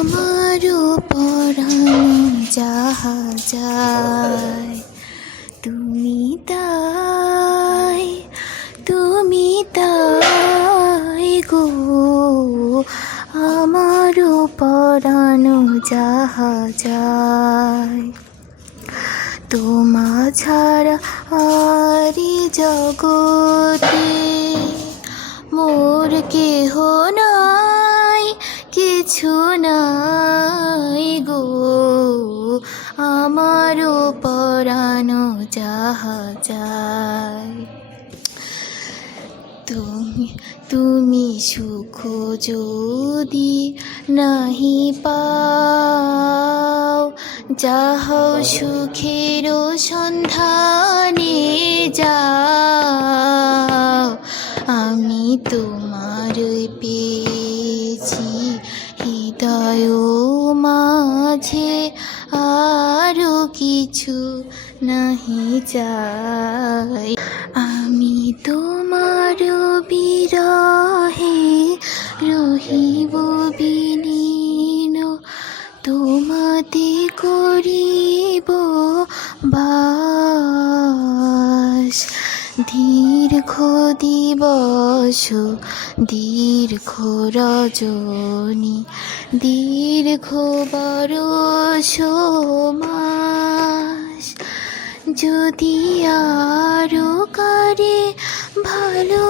আমারও পরানো যাহা যায়, তুমি তাই তুমি তাই গো। আমারও পরানো যাহা যায়, তোমা ছাড়া আরি জগতে মোর কেহ নাই। কিছু নাই গো। আমারও পরানো যাহা যায় তুমি তুমি সুখ যদি নাহি পাও, যাহো সুখের সন্ধানে যাও, আমি তোমার মাঝে আরও কিছু নাহি চাই। আমি তোমার বিরহে রহিব বিলীন তোমাতে করিব বাস দীর্ঘ দিবস দীর্ঘ রজনী দীর্ঘ বরস মাস। যদি আরও করে ভালোবাস